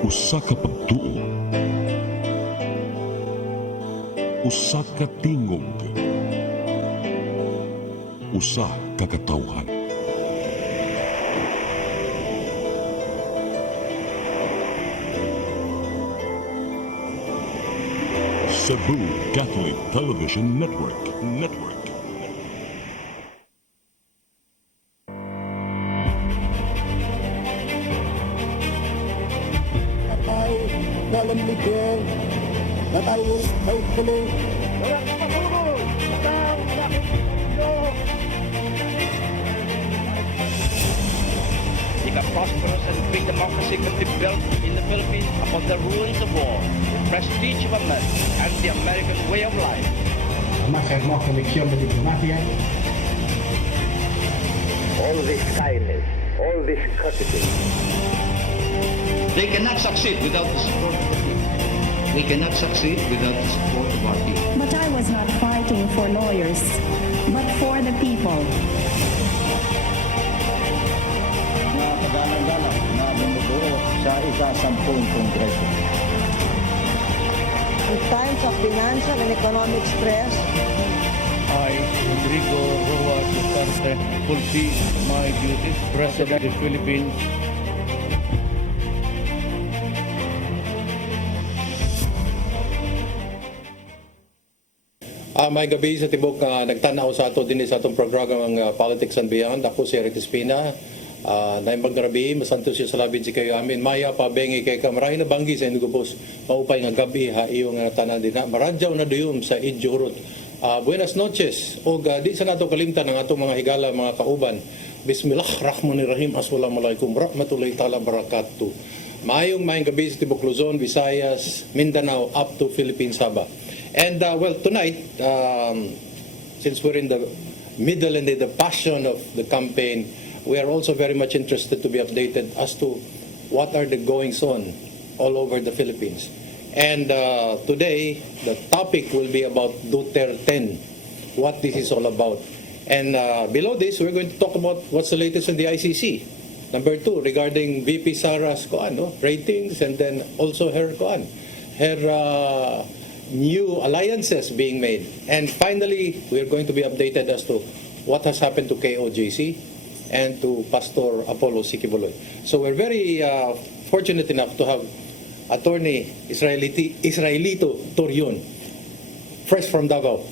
Usa ka pagtuo, usa ka tingog, usa ka katawhan. Cebu Catholic Television Network. Tatay dalam lugar na tayo hopefully walang matulog ng nakikita A prosperous and free democracy could be built in the Philippines upon the ruins of war, the prestige of a man, and the American way of life. Más hermosa lección de diplomacia. All this kindness, all this courtesy. They cannot succeed without the support of the people. We cannot succeed without the support of our people. But I was not fighting for lawyers, but for the people. Na kagalang-galang na bumubuo sa ika-10 Kongreso. In times of financial and economic stress, I, Rodrigo Roa Duterte, fulfill my duties, President of the Philippines. May gabi sa tibok nagtanaw sa ato din sa atong programang Politics and Beyond. Ako si Eric Espina. Naimbag na rabi, masanto siya sa labid si kayo amin. Maya pa bengi kay kamarahin na banggi sa inyo gubos. Maupay nga gabi ha iyong tanan din. Maradyaw na duyom sa Idjurot. Buenas noches. O di sa nato kalimtan ng atong mga higala, mga kauban. Bismillahirrahmanirrahim. Assalamualaikum warahmatullahi ta'ala barakatuh. Mayong gabi sa tibok Luzon, Visayas, Mindanao, up to Philippine Sabah. And well, tonight, since we're in the middle and in the passion of the campaign, we are also very much interested to be updated as to what are the goings on all over the Philippines. And today, the topic will be about Duterte, what this is all about. And below this, we're going to talk about what's the latest in the ICC. Number 2, regarding VP Sara's ratings, and then also her new alliances being made. And finally, we're going to be updated as to what has happened to KOJC and to Pastor Apollo Sikibuloy. So we're very fortunate enough to have Attorney Israelito Torion, fresh from Davao.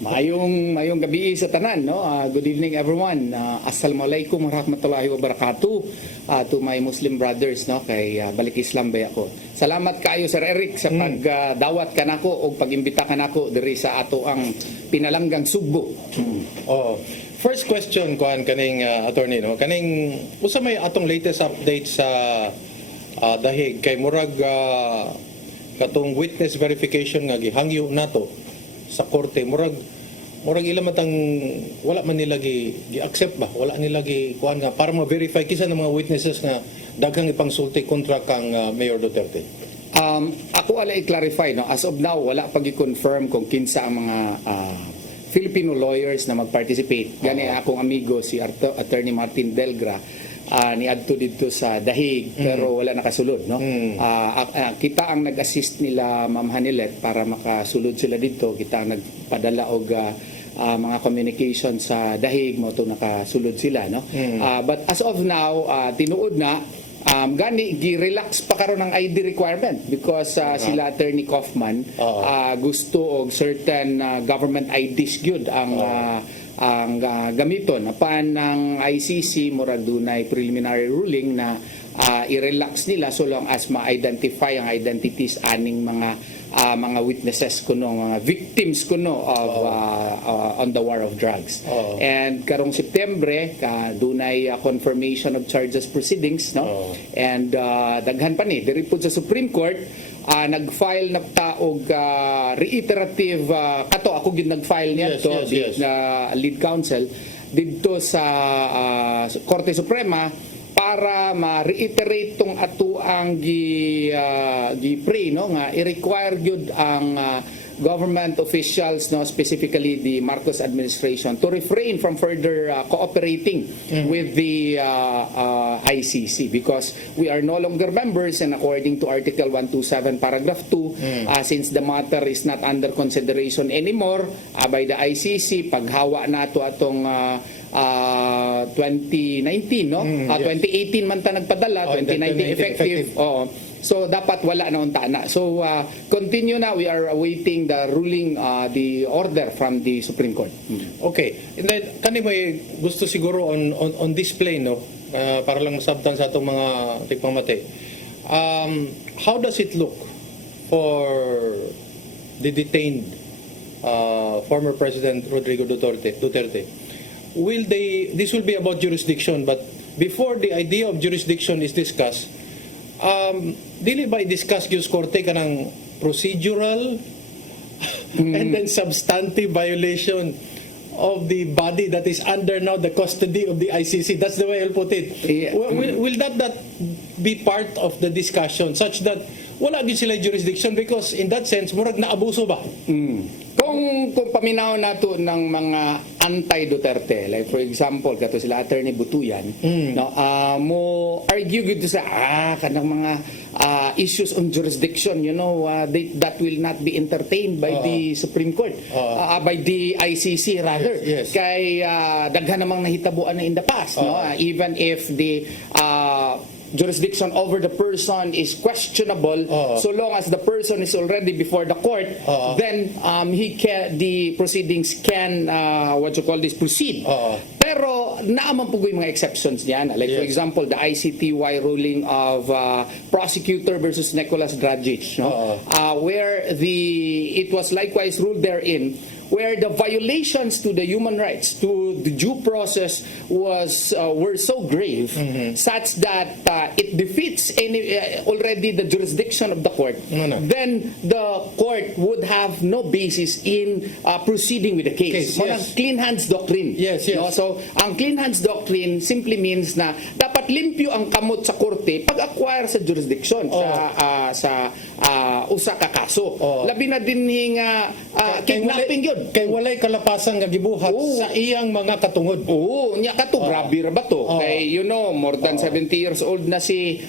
Mayong gabi sa tanan, no? Good evening everyone. Assalamualaikum warahmatullahi wabarakatuh. To my Muslim brothers, no, kay Balik Islam bay ako. Salamat kaayo Sir Eric sa pagdawat kanako o pag-imbita kanako diri sa ato ang pinalanggang Sugbo. First question kuan kaning attorney, no, kaning usa may atong latest update sa dahig kay murag katong witness verification nga gihangyo nato sa korte, murag ila matang wala man nila gi-accept ba, wala nila kuan nga para ma-verify kisa ng mga witnesses nga daghang ipangsulti kontra kang Mayor Duterte. Ako ala i-clarify, no, as of now wala pag i-confirm kung kinsa ang mga Filipino lawyers na mag-participate. Gani akong amigo si Attorney Martin Delgra niadto dito sa Dahig pero wala nakasulod, no. Kita ang nag-assist nila Ma'am Hanilet para makasulod sila dito. Kita ang nagpadala og mga communication sa Dahig mo to nakasulod sila, no. But as of now tinuod na gani gi-relax pa karon ang ID requirement because sila Attorney Kaufman gusto og certain government IDs gyud ang gamiton apan ng ICC murag dunay preliminary ruling na i-relax nila so long as ma-identify ang identities aning mga witnesses kuno, mga victims kuno of on the war of drugs. And karong September dunay confirmation of charges proceedings, no. And daghan pa ni diri pud sa Supreme Court nag-file na taog reiterative kato ako gid nag-file niya na lead counsel didto sa Korte Suprema para ma-reiterate tong ato ang gi-pray, no, nga i-require gyud ang government officials, no, specifically the Marcos administration, to refrain from further cooperating with the ICC because we are no longer members, and according to Article 127, Paragraph 2, since the matter is not under consideration anymore by the ICC, paghawa nato atong 2019, no? 2018 man ta nagpadala, 2019 effective. Oo. So dapat wala na unta na. So continue na, we are awaiting the ruling, the order from the Supreme Court. Okay. And then, kani may gusto siguro on display, no? Para lang masabtan sa atong mga tigpamate. How does it look for the detained former President Rodrigo Duterte? This will be about jurisdiction, but before the idea of jurisdiction is discussed, dili ba i-discuss yung korte ka ng procedural and then substantive violation of the body that is under now the custody of the ICC? That's the way I'll put it. Yeah. Will that be part of the discussion such that wala din sila jurisdiction because in that sense, murag naabuso ba? Kung paminaw nato ng mga anti-Duterte, like for example, kato sila Attorney Butuyan, no, mo argue gito sa kanang mga issues on jurisdiction, you know, that will not be entertained by the Supreme Court, by the ICC rather. Yes. Kay daghan namang nahitabuan na in the past, no, even if the jurisdiction over the person is questionable, so long as the person is already before the court, then the proceedings can proceed. Pero naaman po yung mga exceptions niyan. Like for example, the ICTY ruling of prosecutor versus Nicolas Dragic, no? Where it was likewise ruled therein where the violations to the human rights, to the due process were so grave, such that it defeats already the jurisdiction of the court, then the court would have no basis in proceeding with the case. Yes. Clean hands doctrine. Yes. No? So, ang clean hands doctrine simply means na dapat limpyo ang kamot sa korte pag-acquire sa jurisdiction sa usa ka kaso. Labi na din nga kidnapping yun. Kay walay kalapasan nga gibuhat sa iyang mga katungod. Oo, nya kato grabe ra ba to? Kay you know, more than 70 years old na si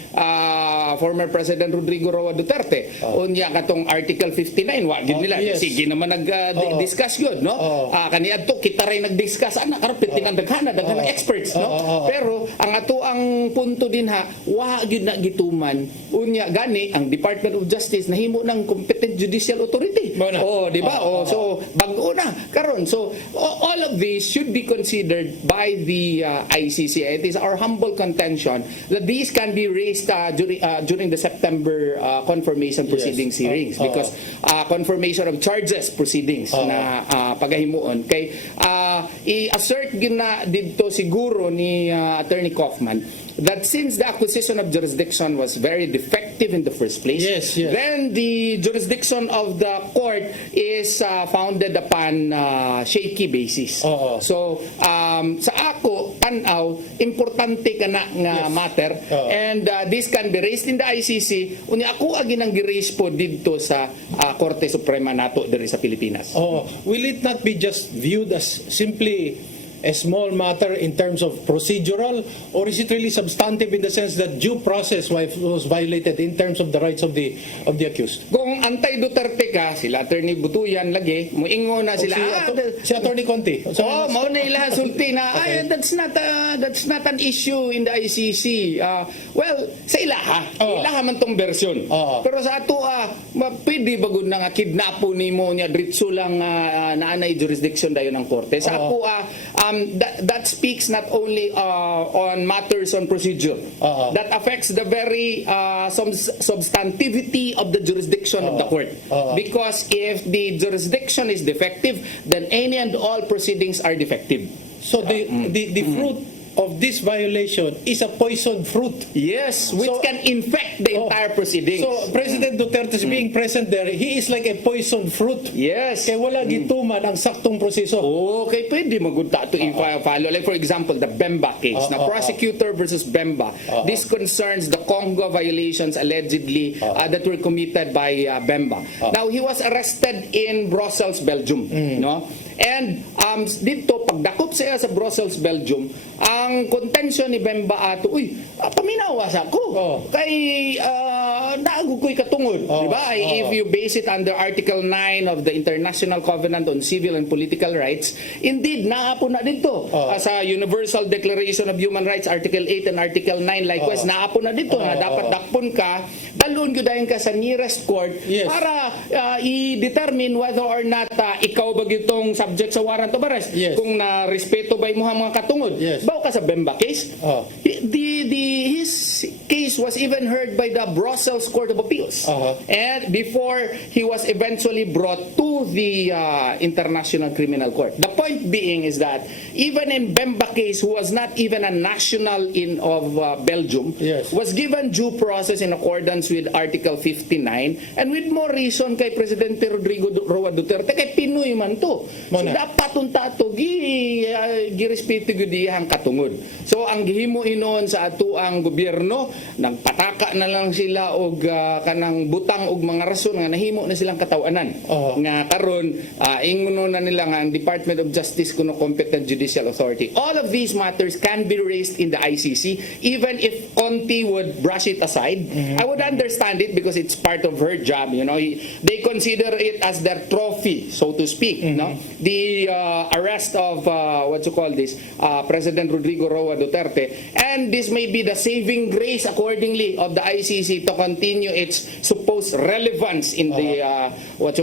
former President Rodrigo Roa Duterte. Unya katong Article 59 wa gid nila. Sige naman nag-discuss yun, no? Kaniadto kita ray nag-discuss ana karpet tinandaghan ng experts, no? Pero ang ato ang punto din ha, wa gyud na gituman unya gani ang Department of Justice nahimo ng competent judicial authority. Di ba? So bag-o na karon. So all of this should be considered by the ICC. It is our humble contention that these can be raised during the September confirmation proceedings hearings because confirmation of charges proceedings na pagahimuon kay i-assert gina dito siguro ni Attorney Kaufman that since the acquisition of jurisdiction was very defective in the first place, then the jurisdiction of the court is founded upon shaky basis. So sa ako tanaw importante kana nga matter and this can be raised in the ICC unya ako agi nang gi-raise po didto sa Korte Suprema nato diri sa Pilipinas. Will it not be just viewed as simply a small matter in terms of procedural, or is it really substantive in the sense that due process was violated in terms of the rights of the accused? Kung anti-Duterte ka, sila Attorney Butuyan lagi, muingo na sila. Si Attorney Conti. Mao na ila sulti na that's not an issue in the ICC. Well, sa ilaha, ilaha man tong version. Pero sa ato pwede bagud na nga kidnapo nimo nya diretso lang naanay jurisdiction dayon ng korte. Sa ako that speaks not only on matters on procedure. That affects the very substantivity of the jurisdiction of the court. Because if the jurisdiction is defective, then any and all proceedings are defective. So the fruit of this violation is a poisoned fruit. Yes, which So- can infect the Oh. entire proceedings. So, President Duterte is being present there, he is like a poisoned fruit. Yes. Kaya wala gituman ang saktong proseso. Okay, pwede magunta to i-follow. Like for example, the Bemba case. Na prosecutor versus Bemba. This concerns the Congo violations allegedly that were committed by Bemba. Now, he was arrested in Brussels, Belgium. No? And dito, pagdakop siya sa Brussels, Belgium, ang contention ni Bemba ato, paminawas ako. Kay naago ko'y katungod. Diba? If you base it under Article 9 of the International Covenant on Civil and Political Rights, indeed, naapo na dito. Sa Universal Declaration of Human Rights, Article 8 and Article 9, likewise, naapo na dito na dapat dakpon ka, dalon gyudayon ka sa nearest court para i-determine whether or not ikaw ba itong subject sa warrant of arrest. Kung na-respeto ba mo mga katungod. Bawa ka sa Bemba case, his case was even heard by the Brussels Court of Appeals. And before he was eventually brought to the International Criminal Court. The point being is that even in Bemba case, who was not even a national of Belgium, was given due process in accordance with Article 59 and with more reason kay Presidente Rodrigo Roa Duterte kay Pinoy man to. So dapat untato girespeto gyud diyang katungod. So ang gihimo inon sa ato ang gobyerno, nagpataka na lang sila og kanang butang og mga rason nga nahimo na silang katawanan. Nga karon ingon na nila nga ang Department of Justice kuno competent judicial authority. All of these matters can be raised in the ICC even if Conti would brush it aside. I would understand it because it's part of her job, you know. They consider it as their trophy, so to speak, no? The arrest of President Rodrigo Roa Duterte, and this may be the saving grace accordingly of the ICC to continue its supposed relevance in the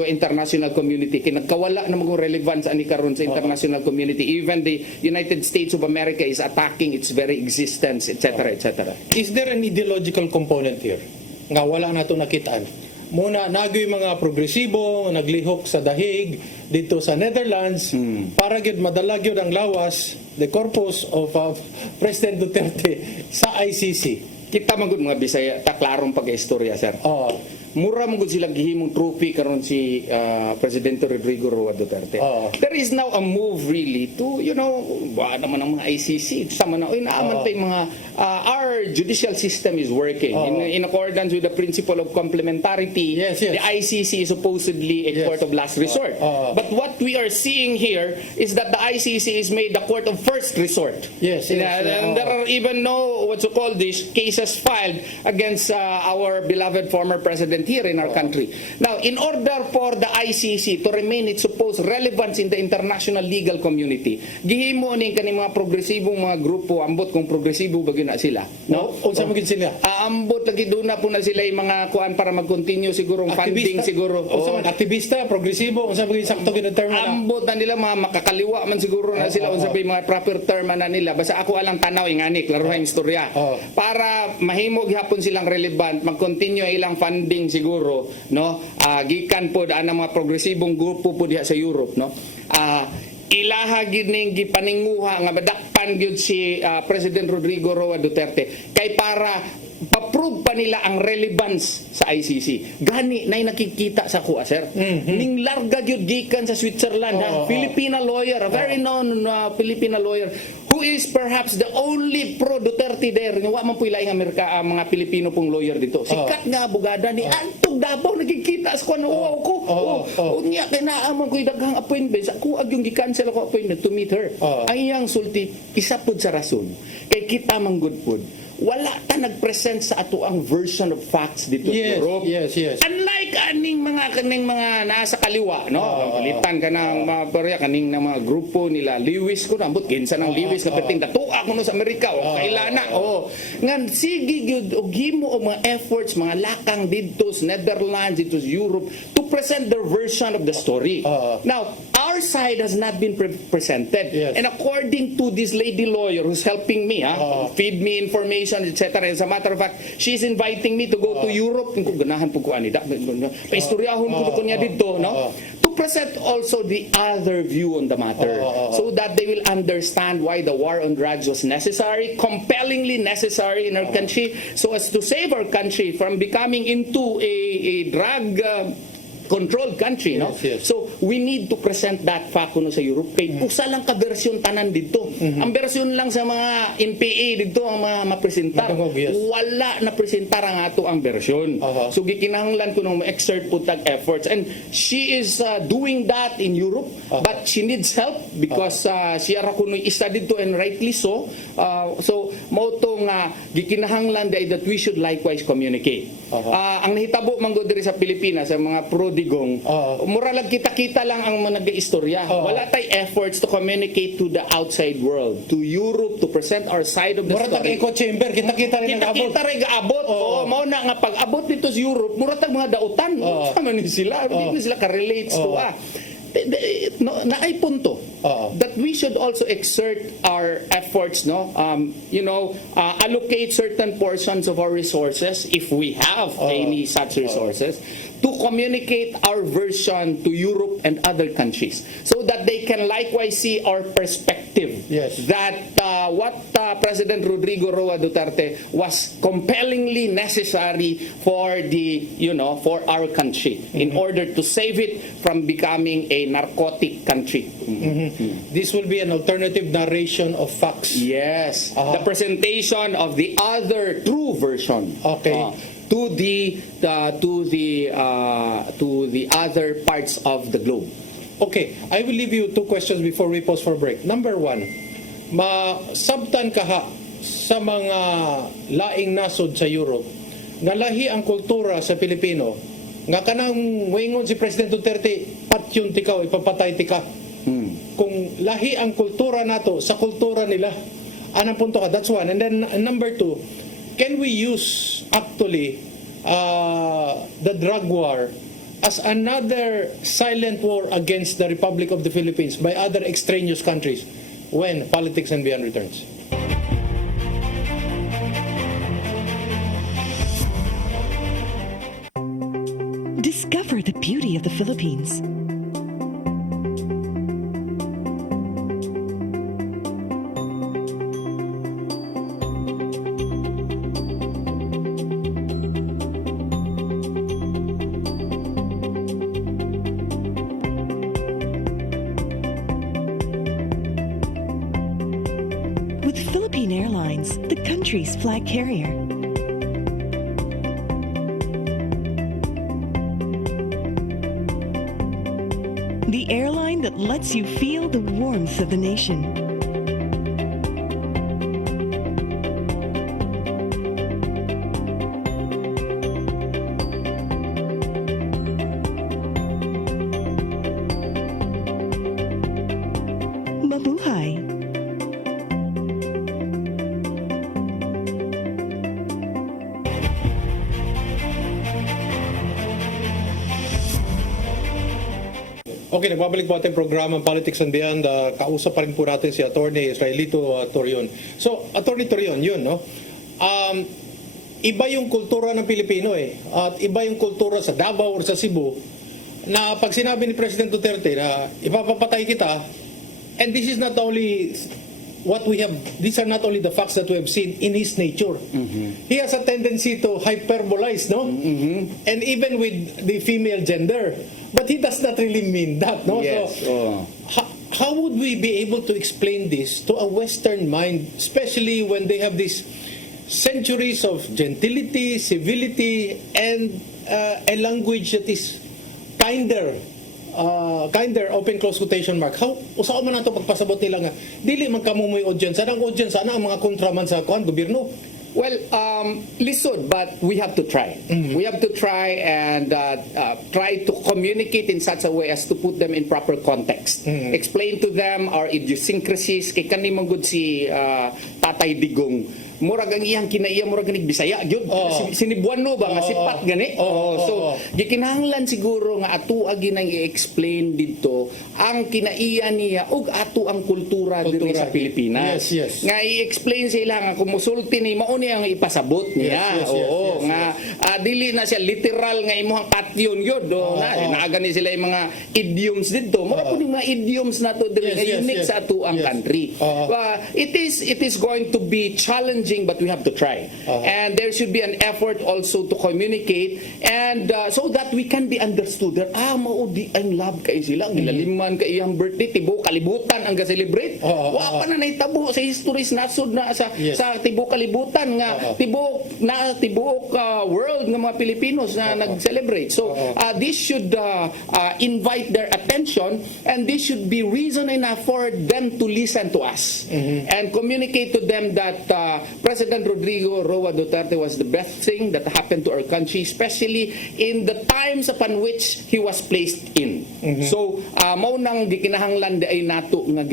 international community. Kinagkawala na magong relevance ani karon sa international community. Even the United States of America is attacking its very existence, etc., etc. Is there an ideological component here? Nga wala na ito nakitaan. Muna, nagyoy mga progresibo, naglihok sa dahig dito sa Netherlands para gyud madala gyud ang lawas, the corpus of President Duterte sa ICC. Kita magud mga Bisaya, taklarong pag-istorya, sir. Mura magud silang gihimong trophy karon si Presidente Rodrigo Roa Duterte. There is now a move really to, you know, naman ang mga ICC. Sama na, naaman pa yung mga, our judicial system is working in accordance with the principle of complementarity. The ICC is supposedly a court of last resort. But what we are seeing here is that the ICC is made the court of first resort. And there are even no, cases filed against our beloved former president here in our country. Now, in order for the ICC to remain its supposed relevance in the international legal community, gihimo ning kaning mga progresibong mga grupo, ambot kung progresibo ba gyud na sila, no? Unsa mo gyud sila? Ambot lagi doon na po na sila yung mga kuan para mag-continue siguro funding siguro. Unsa man aktivista, progresibo, unsa mo gyud sakto gyud ang term na? Ambot na nila mga makakaliwa man siguro na sila unsa ba yung mga proper term na nila. Basta ako alang tanaw ingani klaro ang istorya. Para mahimo gihapon silang relevant, mag-continue ilang funding siguro, no? Gikan po ang mga progresibong grupo po diha sa Europe, no? Ilaha gid ning gipaninguha nga madakpan gyud si President Rodrigo Roa Duterte kay para pa-prove pa nila ang relevance sa ICC. Gani nay nakikita sa kuha, sir. Ning larga gyud gikan sa Switzerland, Filipina lawyer, a very known Filipina lawyer who is perhaps the only pro-Duterte there. Wa man puy laing Amerika mga Pilipino pong lawyer dito. Sikat nga abogada ni Antog Davao nakikita sa kuno ko. Unya kay naaman ko'y daghang appointment. Ako yung gi-cancel ako appointment to meet her. Ang iyang sulti isa pud sa rason kay kita man good pud. Wala ta nag-present sa ato ang version of facts dito sa Europe. Unlike kaning mga nasa kaliwa, no? Palitan ka ng mga kaning mga grupo nila Lewis ko nambot ginsa ng Lewis nga perting datua kuno sa Amerika o kailana. Ngan sige gyud og himo og mga efforts mga lakang didto sa Netherlands, dito sa Europe to present their version of the story. Now, our side has not been presented. And according to this lady lawyer who's helping me, feed me information, etc. As a matter of fact, she's inviting me to go to Europe. Kung ganahan po ko anida. Paistoryahon ko niya dito, no? To present also the other view on the matter so that they will understand why the war on drugs was necessary, compellingly necessary in our country, so as to save our country from becoming into a drug controlled country, no? Yes. So we need to present that fact kuno sa Europe kay usa lang ka bersyon tanan dito. Ang bersyon lang sa mga NPA dito ang mga mapresentar. Matungog, yes. Wala na presentar ang ato ang bersyon. So gikinahanglan ko nung exert po tag efforts, and she is doing that in Europe, but she needs help because siya ra kuno isa dito, and rightly so. So mao to nga gikinahanglan that we should likewise communicate. Ang nahitabo man gud diri sa Pilipinas sa mga prodigong, mura lang kita-kita lang ang mga nag-istorya. Wala tay efforts to communicate to the outside world, to Europe, to present our side of the Mura tag story. echo chamber, kita-kita rin ang abot. Kita-kita rin gaabot. Mao na nga pag-abot dito sa Europe, mura tag mga dautan. Sama ni sila, hindi sila ka-relates to naay punto that we should also exert our efforts, no, allocate certain portions of our resources, if we have any such resources, to communicate our version to Europe and other countries so that they can likewise see our perspective. Yes. That what President Rodrigo Roa Duterte was compellingly necessary for for our country in order to save it from becoming a narcotic country. This will be an alternative narration of facts. Yes. The presentation of the other true version. Okay. To the other parts of the globe. Okay, I will leave you two questions before we pause for break. Number one, masabtan kaha sa mga laing nasod sa Europe nga lahi ang kultura sa Pilipino nga kanang moingon si President Duterte, patyon tikaw, ipapatay tika. Kung lahi ang kultura nato sa kultura nila, anong punto ka? That's one. And then number two, can we use actually the drug war as another silent war against the Republic of the Philippines by other extraneous countries when Politics and Beyond returns? Discover the beauty of the Philippines. With Philippine Airlines, the country's flag carrier. The airline that lets you feel the warmth of the nation. Mabuhay! Okay, nagbabalik po ating programa Politics and Beyond. Kausap pa rin po natin si Attorney Israelito Torion. So, Attorney Torion, yun, no? Iba yung kultura ng Pilipino at iba yung kultura sa Davao or sa Cebu na pag sinabi ni President Duterte na ipapapatay kita, and this is not only what we have, these are not only the facts that we have seen in his nature. He has a tendency to hyperbolize, no? And even with the female gender. But he does not really mean that, no? Yes. So, how would we be able to explain this to a Western mind, especially when they have these centuries of gentility, civility, and a language that is kinder, open close quotation mark. How usa man nato pagpasabot nila nga dili man kamo moy audience, ang audience ana ang mga kontraman sa gobyerno. Well, listen, but we have to try. We have to try and try to communicate in such a way as to put them in proper context. Explain to them our idiosyncrasies. Kay kanimang good si Tatay Digong murag ang iyang kinaiya murag ganig Bisaya gyud. Oo. Sinibuano ba nga Oo, sipat oo. gani? Oo, So oo. gikinahanglan siguro nga ato agi nang i-explain didto ang kinaiya niya ug ato ang kultura diri sa Pilipinas. Yes, yes. Nga i-explain sila nga kung musulti ni mao ni ang ipasabot niya. Yes, yes, yes, Oo, yes, nga dili na siya literal nga imuhang patyon gyud. Naaga ni sila yung mga idioms didto. Mura po yung mga idioms na to diri Yes, nga yes, unique yes. sa ato ang Yes. country. It is going to be challenging but we have to try. And there should be an effort also to communicate and so that we can be understood. Mao di ang love kay sila gilaliman kay iyang birthday tibo kalibutan ang ga-celebrate. Wa pa na nahitabo sa history nasod na sa tibo kalibutan nga tibuok world nga mga Pilipinos na nag-celebrate. So this should invite their attention and this should be reason enough for them to listen to us and communicate to them that President Rodrigo Roa Duterte was the best thing that happened to our country, especially in the times upon which he was placed in. So mao nang gikinahanglan ay nato nga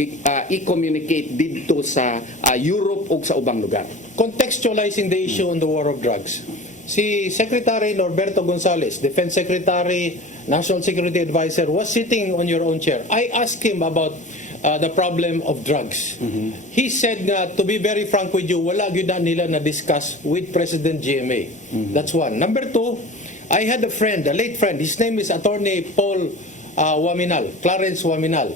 i-communicate didto sa Europe ug sa ubang lugar. Contextualizing the issue on the war of drugs. Si Secretary Norberto Gonzales, Defense Secretary, National Security Advisor, was sitting on your own chair. I asked him about the problem of drugs. He said nga, to be very frank with you, wala gyud na nila na-discuss with President GMA. That's one. Number two, I had a friend, a late friend, his name is Attorney Paul Waminal, Clarence Waminal.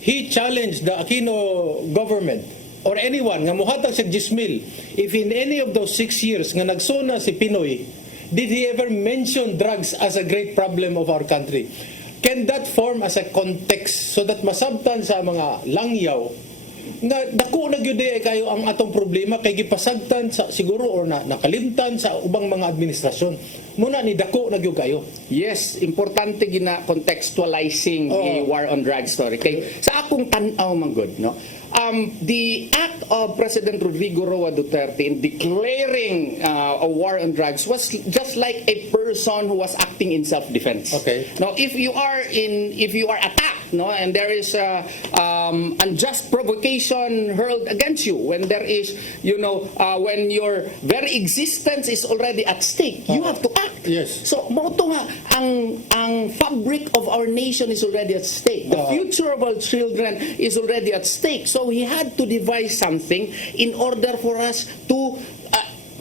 He challenged the Aquino government or anyone nga muhatag sa gismil if in any of those 6 years nga nagsuna si Pinoy, did he ever mention drugs as a great problem of our country? Can that form as a context so that masabtan sa mga langyaw nga dako na gyud kayo ang atong problema kay gipasagtan sa siguro or nakalimtan sa ubang mga administrasyon muna ni dako na gyud kayo. Yes, importante gina contextualizing the war on drugs story. Kay sa akong tan-aw man good, no? The act of President Rodrigo Roa Duterte in declaring a war on drugs was just like a person who was acting in self-defense. Okay. Now, if you are attacked, no, and there is unjust provocation hurled against you, when there is, when your very existence is already at stake, you have to act. Yes. So, mao to nga ang fabric of our nation is already at stake. The future of our children is already at stake. So he had to devise something in order for us to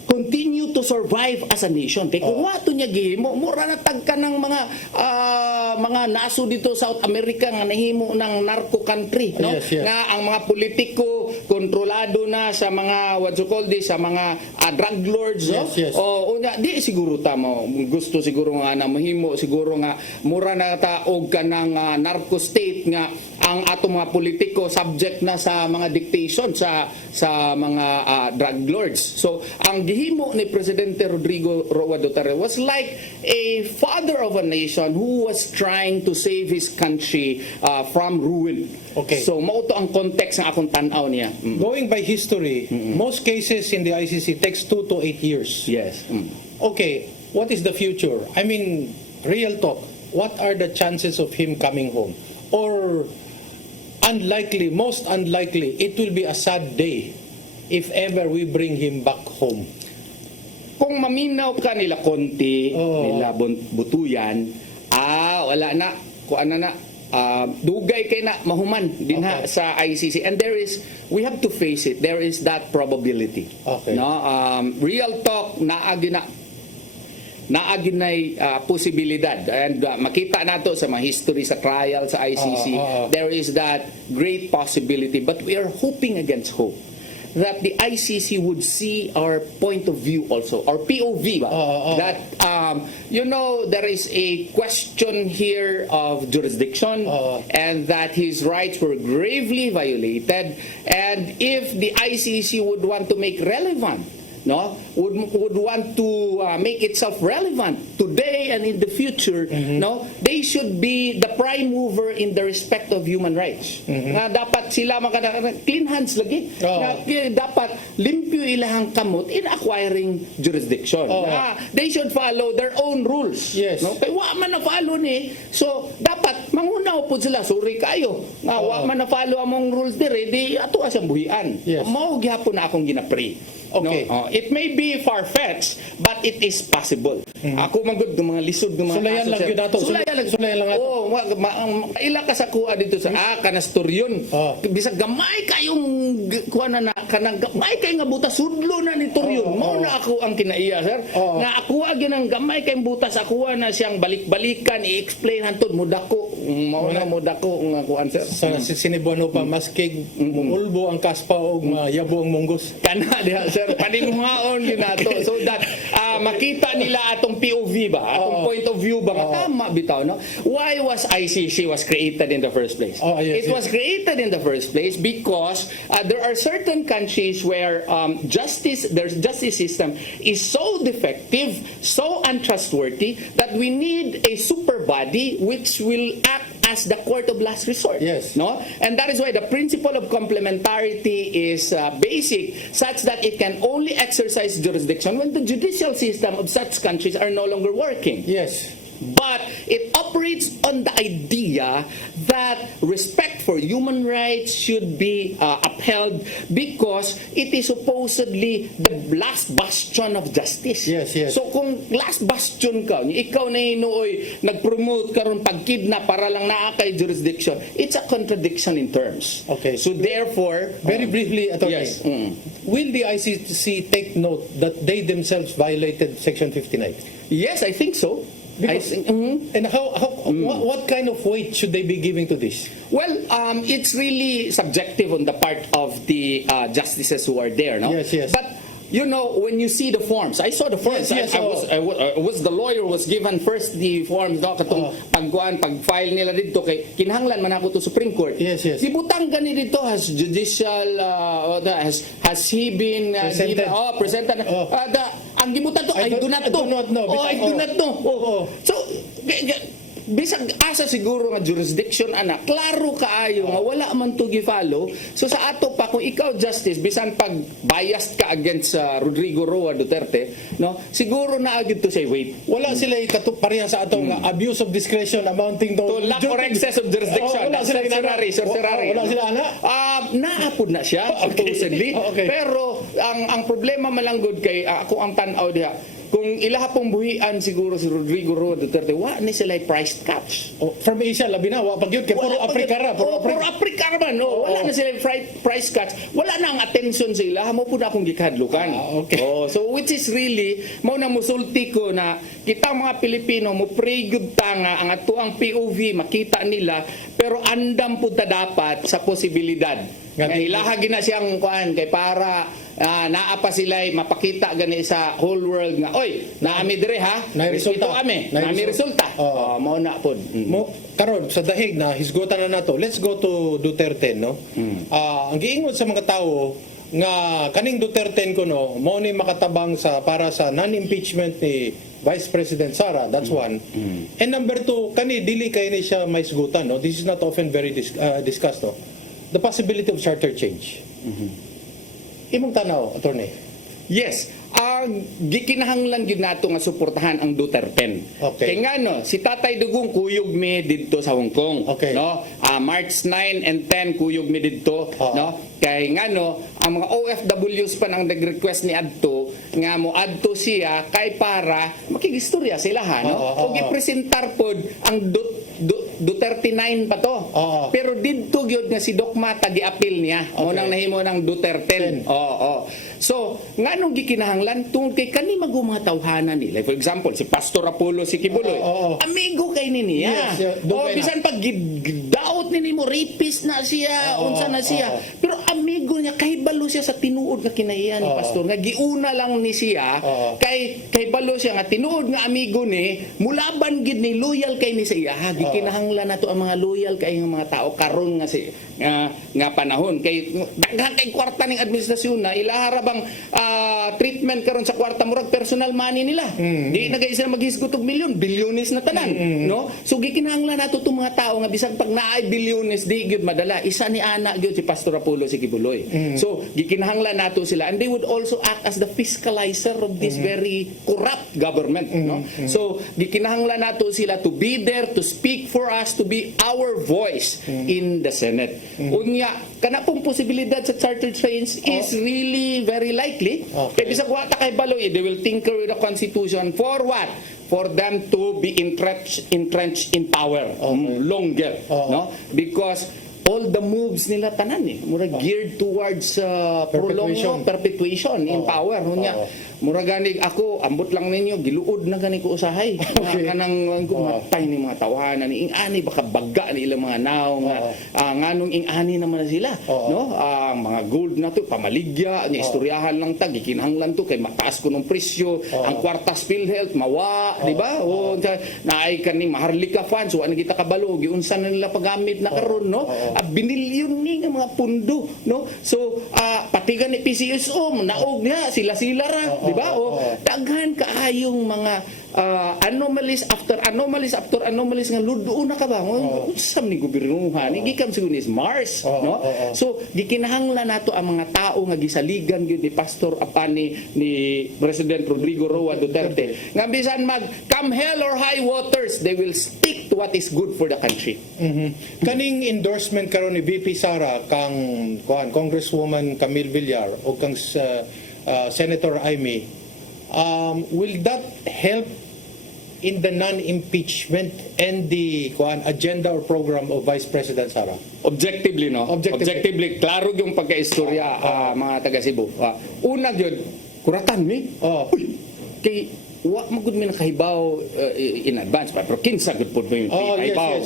continue to survive as a nation. Kaya kung wato niya gihimo, mura na tagka ng mga naso dito South America nga nahimo ng narco country, no? Yes, yes. Nga ang mga politiko kontrolado na sa mga what you call this, sa mga drug lords, no? Yes, yes. O di siguro tamo gusto siguro nga na mahimo siguro nga mura na taog ka ng narco state nga ang ato mga politiko subject na sa mga dictation sa mga drug lords. So ang gihimo ni Presidente Rodrigo Roa Duterte was like a father of a nation who was trying to save his country from ruin. Okay. So mao to ang context ng akong tan-aw niya. Going by history, most cases in the ICC takes 2 to 8 years. Yes. Okay, what is the future? I mean, real talk. What are the chances of him coming home? Or unlikely, most unlikely, it will be a sad day if ever we bring him back home. Kung maminaw ka nila konti, nila butuyan, wala na, kuan na dugay kay na mahuman din sa ICC. And we have to face it, there is that probability. Okay. No? Real talk, naaginay posibilidad. And makita nato sa mga history sa trial sa ICC, there is that great possibility. But we are hoping against hope that the ICC would see our point of view also, our POV, that there is a question here of jurisdiction and that his rights were gravely violated, and if the ICC would want to make relevant, would want to make itself relevant today and in the future, they should be the prime mover in the respect of human rights. Nga dapat sila clean hands lagi. Nga dapat limpyo ilahang kamot in acquiring jurisdiction. They should follow their own rules. Yes. Kaya wa man na follow ni. So dapat mangunaw po sila, sorry kayo. Nga wa man na follow among rules dire, di ato asang buhian. Yes. Mao gyapon na akong ginapray. Okay. No? It may be far-fetched, but it is possible. Ako magud ng mga lisod ng mga Sulayan lang yun nato. Sulayan lang nato. Oo, ila ka sa kuha dito sa kanasturyon. Bisag gamay kayong kuha na kanang gamay kay nga butas sudlo na ni turyon. Mao na ako ang kinaiya, sir. Nga ako gyud ang gamay kay butas ako na siyang balik-balikan i-explain hantod mudako. Mao na mudako nga kuan, sir. Sa sinibuano pa maskig mulbo ang kaspa o yabo ang munggos. Kana diha, sir, paninguhaon yun nato so that makita nila atong POV ba, atong point of view ba nga tama bitaw, no? Why was ICC was created in the first place? It was created in the first place because there are certain countries where their justice system is so defective, so untrustworthy that we need a super body which will act as the court of last resort. Yes. No? And that is why the principle of complementarity is basic, such that it can only exercise jurisdiction when the judicial system of such countries are no longer working. Yes. But it operates on the idea that respect for human rights should be upheld because it is supposedly the last bastion of justice. Yes, yes. So kung last bastion ka, ikaw na hinuoy nag-promote karon pagkidnap para lang naa kay jurisdiction, it's a contradiction in terms. Okay. So therefore, Very briefly, Attorney, yes. will the ICC take note that they themselves violated Section 59? Yes, I think so. Because, and what kind of weight should they be giving to this? Well, it's really subjective on the part of the justices who are there, no? Yes, yes. But you know, when you see the forms, I saw the forms. Yes, yes, I was the lawyer was given first the forms, no? Katong pag-file nila dito kay kinahanglan man ako to Supreme Court. Yes, yes. Si Butang gani dito has judicial has he been Presented. presented. Ang gibutan to I do not know. I do not know. So bisag asa siguro nga jurisdiction ana klaro kaayo nga wala man to gi-follow. So sa ato pa kung ikaw justice bisan pag biased ka against Rodrigo Roa Duterte, no, siguro na agad to say wait, Wala sila pareha sa ato nga abuse of discretion amounting to lack or excess of jurisdiction. wala sila Sorcery. wala sila ana. Naapod na siya supposedly. Okay. Pero ang problema malanggod kay ako ang tan-aw diha, kung ilaha pong buhian siguro si Rodrigo Roa Duterte, wa ni sila priced caps. From Asia labi na wa pagyud kay puro Africa ra, puro Africa man. Wala na sila price cuts. Wala na ang attention sa ila. Mo pud akong gikadlukan. Okay. So which is really mao na musulti ko na kita mga Pilipino mo pray gyud ta nga ang atuang POV makita nila pero andam pud ta dapat sa posibilidad. Nga ilaha gina siyang kuan kay para naa pa sila mapakita gani sa whole world nga oy naami dire ha resulta kami naami resulta mao na pod karon sa dahig na hisgutan na nato. Let's go to Duterte, no. Ang giingon sa mga tao nga kaning Duterte ko no mao ni makatabang sa para sa non-impeachment ni Vice President Sara. That's one. And number two, kani dili kay ni siya may hisgutan, no. This is not often very discussed, no. The possibility of charter change. Imong tanaw, Attorney. Yes. Gikinahanglan gyud nato nga suportahan ang Duterte. Okay. Kay ngano si Tatay Dugong kuyog mi didto sa Hong Kong, Okay. no? March 9 and 10 kuyog mi didto, no? Kay ngano ang mga OFWs pa nang nag-request ni adto nga mo adto siya kay para makigistorya sila ha, no? Og ipresentar pod ang Duterte 9 pa to. Pero didto gyud nga si Doc Mata gi-appeal niya. Mo nang nahimo ng Duterte. So, nganong gikinahanglan tungod kay kani mga tawhanan ni. Like for example, si Pastor Apollo si Kibuloy. Amigo kay niya. Yes, Bisan pag gidaot ni mo rapist na siya, unsa na siya. Pero amigo niya kay balo siya sa tinuod nga kinaiya ni Pastor. Nga giuna lang ni siya kay balo siya nga tinuod nga amigo ni mulaban gid ni loyal kay ni siya. Gikinahanglan nato ang mga loyal kay nga mga tao karon nga si nga panahon kay daghan kay kwarta ning administrasyon na ilahara bang treatment karon sa kwarta murag personal money nila. Di na kay sila maghisgot og milyon, bilyones na tanan, no? So gikinahanglan nato tong mga tao nga bisan pag naay bilyones di gyud madala. Isa ni ana gyud si Pastor Apollo si Kibuloy. So gikinahanglan nato sila, and they would also act as the fiscalizer of this very corrupt government, no? So gikinahanglan nato sila to be there to speak for us, to be our voice in the Senate. Unya kana pong posibilidad sa charter trains is really very likely. Kaya bisag wata kay baloy, they will tinker with the constitution for what? For them to be entrenched in power longer, no? Because all the moves nila tanan mura geared towards perpetuation in power. Mura gani ako, ambot lang ninyo, giluod na gani ko usahay. Kanang matay ni mga tawanan ni ingani baka bagga ni ilang mga naw nga nganong ingani naman na sila, no? Ang mga gold na to pamaligya ni istoryahan lang tag gikinahanglan to kay mataas ko ng presyo, ang kwartas PhilHealth mawa, di ba? O naay kaning Maharlika funds, so ano kita kabalo giunsa na nila paggamit na karon, no? Binilyon ni nga mga pundo, no? So pati ni PCSO naog niya sila ra, di ba? O daghan kaayong mga anomalies after anomalies nga ludo na ka ba? Usam ni gobyernohan, gikan siguro ni Mars, no? So gikinahanglan nato ang mga tao nga gisaligan gyud ni Pastor Apani ni President Rodrigo Roa Duterte nga bisan mag come hell or high waters, they will stick to what is good for the country. Kaning endorsement karon ni VP Sara kang Congresswoman Camille Villar o kang Senator Amy, will that help in the non-impeachment and the agenda or program of Vice President Sara? Objectively, no? Objectively, klaro yung pagkaistorya, mga taga Cebu. Una yun, kuratan mi. Uy, kay wa magud mi nakahibaw in advance, pero kinsa gud pud mi kahibaw.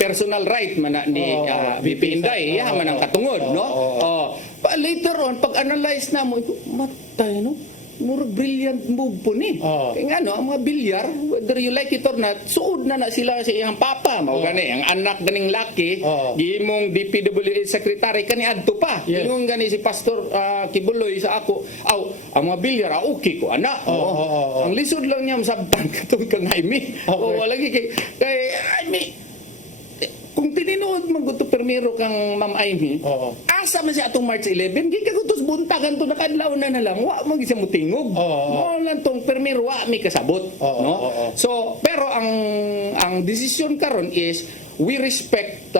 Personal right man na ni VP Inday, man ang katungod, no? Later on, pag-analyze na mo, matay, no? Murag brilliant move po ni. Kaya nga no, ang mga bilyar, whether you like it or not, suod na sila sa iyang papa. Mao gani, ang anak ganing laki, gihimong DPWH secretary kani adto pa. Ingon gani si Pastor Kibuloy sa ako, ang mga bilyar, okay ko anak. Ang lisod lang niya masabtan katong kang Jaime. Wala kay Jaime. Kung tininood man gusto permiro kang Ma'am Amy, asa man siya atong March 11, gikagutos buntagan to nakadlaw na lang, wa man siya mutingog. Mo lang tong permiro wa mi kasabot, no? So, pero ang desisyon karon is we respect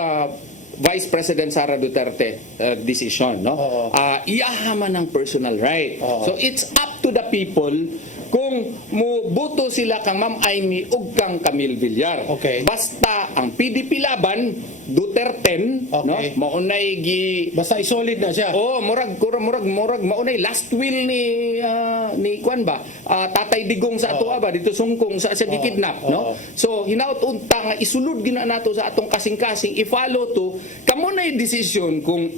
Vice President Sara Duterte decision, no? Iyahaman ng personal right. So it's up to the people kung muboto sila kang Ma'am Amy ug kang Camille Villar. Basta ang PDP laban Duterte, no? Maunay basta isolid na siya. Murag maunay last will ni kuan ba? Tatay Digong sa ato ba dito sungkong sa siya gikidnap, no? So hinaut unta nga isulod gina nato sa atong kasing-kasing i-follow to kamo na decision kung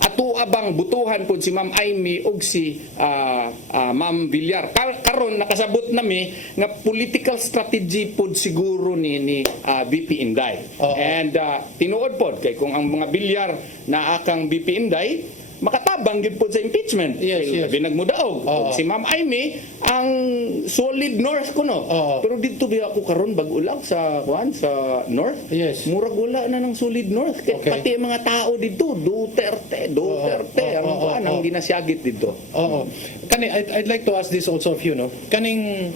ato abang butuhan pud si Ma'am Amy ug si Ma'am Villar. Karon nakasabot nami nga political strategy pud siguro ni VP Inday. And tinuod pod kay kung ang mga Villar na akang VP Inday makatabang gid pod sa impeachment. Binagmudaog. Si Ma'am Amy ang solid north kuno. Pero dito ba ako karon bag-o lang sa north? Murag wala na ng solid north. Pati mga tao dito Duterte ang ginasyagit dito. Kani I'd like to ask this also of you, no? Kaning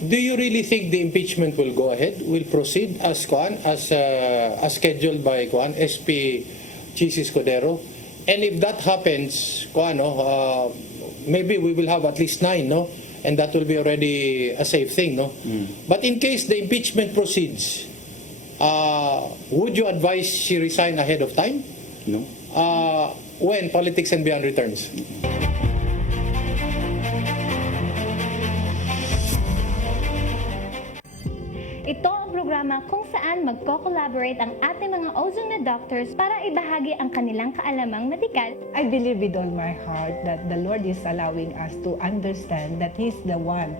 do you really think the impeachment will go ahead? Will proceed as scheduled by SP Chis Escudero? And if that happens, maybe we will have at least 9, no? And that will be already a safe thing, no? But in case the impeachment proceeds, would you advise she resign ahead of time? No. When Politics and Beyond returns? Ito ang programa kung saan magko-collaborate ang ating mga ozone na doctors para ibahagi ang kanilang kaalamang medikal. I believe with all my heart that the Lord is allowing us to understand that He's the one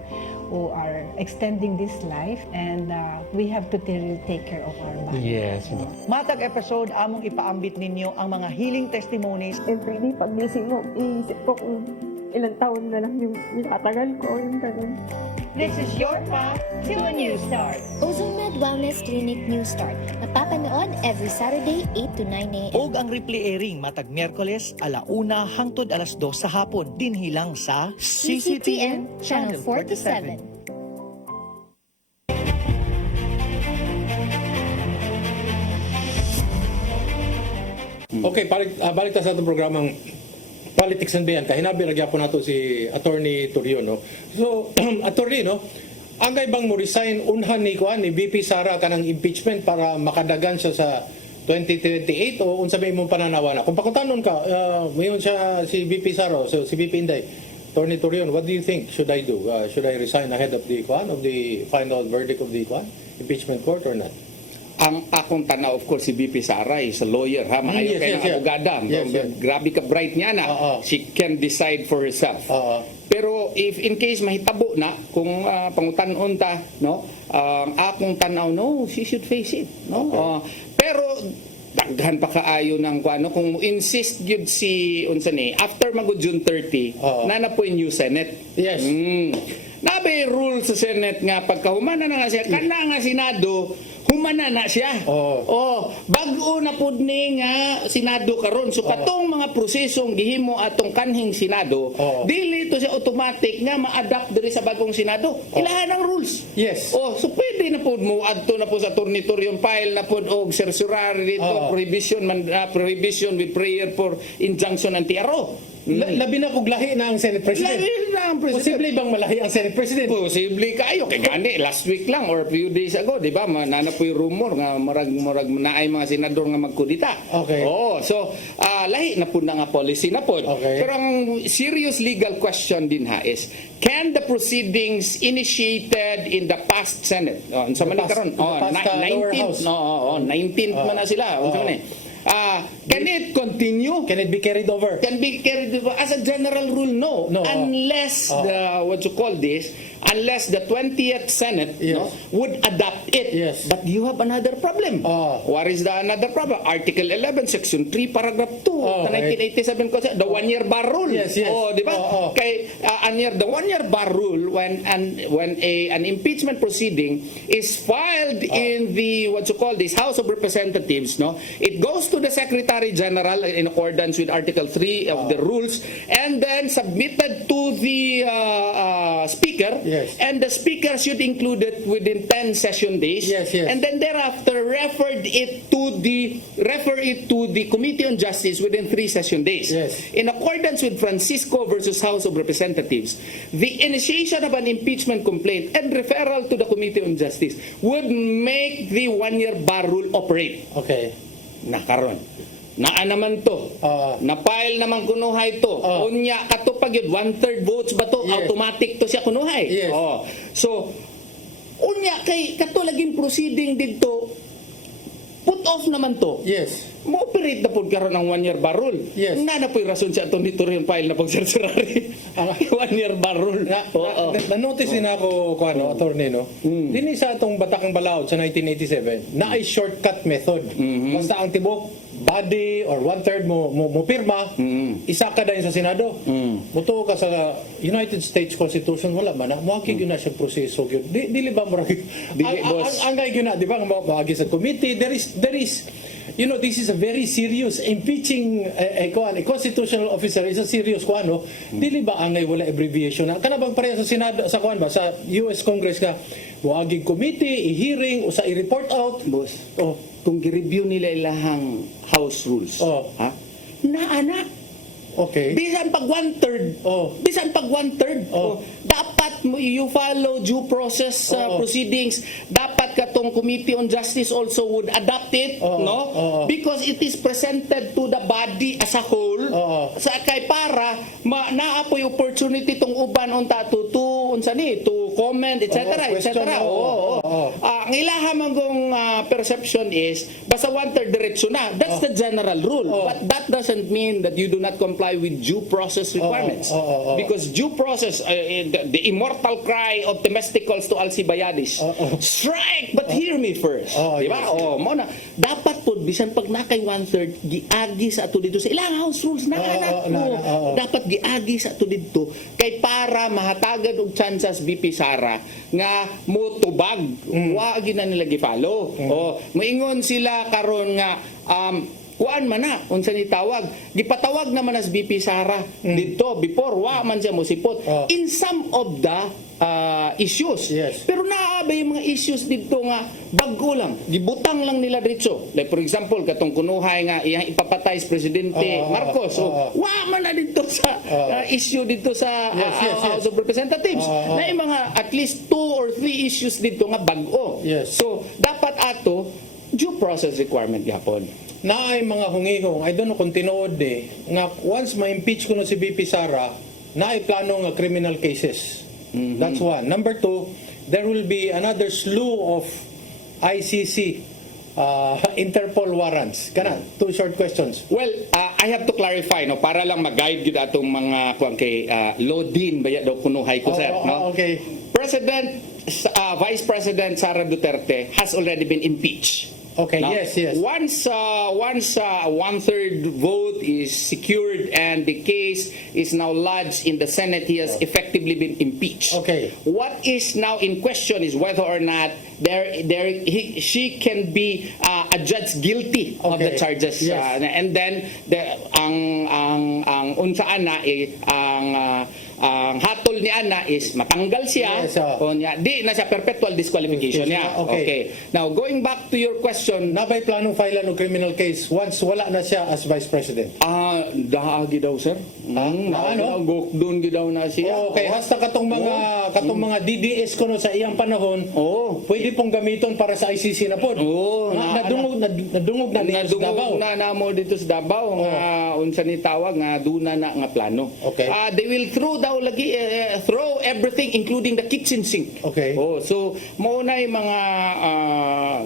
who are extending this life and we have to take care of our body. Yes. Matag episode, among ipaambit ninyo ang mga healing testimonies. Every day, pag gising mo, iisip ko kung ilang taon na lang yung itatagal ko, yung ganun. This is your path to a new start. OzoMed Wellness Clinic New Start. Mapapanood every Saturday 8 to 9 a.m. Og ang replay airing matag Miyerkules 1:00 hangtod 2:00 sa hapon dinhilang sa CCTN Channel 47. Okay, balik ta sa itong programang Politics and Beyond. Kahinabi, nagyapo na to si Attorney Torrio, no? So, Attorney, no? Angay bang mo resign unhan ni VP Sara kanang impeachment para makadagan siya sa 2028 o unsa may mong pananawa na? Kung pakutanon ka, mayon siya si VP Sara, so si VP Inday, Attorney Torrio, what do you think should I do? Should I resign ahead of the final verdict of the impeachment court or not? Ang akong tanaw, of course, si VP Sara is a lawyer, ha? Maayo kayo ng abogada. Grabe ka bright niya na. She can decide for herself. Pero if in case mahitabo na, kung pangutanon ta, no? Akong tanaw, no, she should face it. No? Pero daghan pa kaayo ng kuano kung insist gyud si unsa ni after magud June 30 na po in new Senate. Yes. Nabe rule sa Senate nga pagkahumana na nga siya kana nga Senado humana na siya. Bag-o na pud ni nga Senado karon. So katong mga prosesong gihimo atong kanhing Senado, dili to siya automatic nga ma-adapt diri sa bagong Senado. Ilahan ang rules. Yes. So pwede na pud mo adto na po sa tornitorium file na pud og certiorari dito prohibition with prayer for injunction anti-arro. Labi na kung lahi na ang Senate President. Lahi na ang President. Posible bang malahi ang Senate President? Posible kayo. Kaya gani, last week lang or few days ago, di ba, nanap po yung rumor nga marag naay mga senador nga magkudita. Okay. So, lahi na po na nga policy na po. Okay. Pero ang serious legal question din ha is, can the proceedings initiated in the past Senate, sa manikaron, 19th, 19th man na sila, can it continue? Can it be carried over? Can be carried over. As a general rule, no. Unless unless the 20th Senate would adopt it. Yes. But you have another problem. What is the another problem? Article 11, Section 3, Paragraph 2, the 1987 Constitution, the one-year bar rule. Yes. Di ba? Kay the one-year bar rule when an impeachment proceeding is filed in the House of Representatives, no, it goes to the Secretary General in accordance with Article 3 of the rules, and then submitted to the Speaker. Yes. And the Speaker should include it within 10 session days. Yes. And then thereafter refer it to the Committee on Justice within 3 session days. Yes. In accordance with Francisco versus House of Representatives, the initiation of an impeachment complaint and referral to the Committee on Justice would make the one-year bar rule operate. Okay. Nakaron. Naa naman to. Na-file naman kunuhay to. Unya, katupag yun, 1/3 votes ba to? Yes. Automatic to siya kunuhay. Yes. So, unya, kay katulaging proceeding dito, put off naman to. Yes. Mo-operate na po karon ang one-year bar rule. Yes. Na po yung rason siya itong dito yung file na pag-certiorari. One-year bar rule. Na-notice din ako, attorney, no? Dini sa itong Batakang Balaod sa 1987, na ay shortcut method. Basta ang tibok, body or 1/3 mo pirma, isa ka dahil sa Senado. Muto ka sa United States Constitution, wala man na. Muhagig yun na siyang proseso. Dili ba marag... Ang gay yun na, di ba? Muhagig sa committee. There is this is a very serious impeaching a constitutional officer is a serious no? Dili ba angay wala abbreviation na kanabang pareha sa Senado sa sa US Congress ka muagig committee i-hearing o sa i-report out boss. Kung gi-review nila ilahang house rules, na okay, bisan pag 1/3, dapat you follow due process proceedings. Dapat katong Committee on Justice also would adopt it, no? Because it is presented to the body as a whole. Sa kay para naapoy opportunity tong uban unta to comment, etc. Ang ilaha manggong perception is basta 1/3 diretso na. That's the general rule. But that doesn't mean that you do not comply with due process requirements. Because due process, the immortal cry of Temesticles to Alcibiades, strike but hear me first. Diba? Mo na dapat po bisan pag nakay 1/3 giagi sa ato dito sa ilang house rules na dapat giagi sa ato dito kay para mahatagad og chances BP Sara nga motubag wa gina nila gipalo. Moingon sila karon nga kuan man na unsa ni tawag gipatawag naman as BP Sara dito before wa man siya mosipot in some of the issues. Pero naabay yung mga issues dito nga bago lang gibutang lang nila dito. Like for example katong kunuhay nga iyang ipapatay si Presidente Marcos. Wa man na dito sa issue dito sa House of Representatives. Na yung mga at least 2 or 3 issues dito nga bago. So dapat ato due process requirement gihapon. Na ay mga hungihong, I don't know kung tinuod nga once ma-impeach ko na si BP Sara, na ay plano nga criminal cases. That's one. Number 2, there will be another slew of ICC Interpol warrants. Kana, 2 short questions. Well, I have to clarify no para lang mag-guide gid atong mga kuan kay Lodin baya daw kunuhay ko sir no. Vice President Sara Duterte has already been impeached. No? Yes. Once 1/3 vote is secured and the case is now lodged in the Senate, he has effectively been impeached. What is now in question is whether or not she can be adjudged guilty of the charges. And then ang unsaan na ang hatol ni Ana is matanggal siya o niya di na siya perpetual disqualification niya. Now going back to your question, nabay planong filean og criminal case once wala na siya as Vice President? Daagi daw sir. Doon gidaw na siya. Hasta katong mga DDS kuno sa iyang panahon, pwede pong gamiton para sa ICC na pod. Nadungog na dito sa Davao. Namo dito sa Davao nga unsa ni tawag nga duna na nga plano. They will throw everything including the kitchen sink. So mao na mga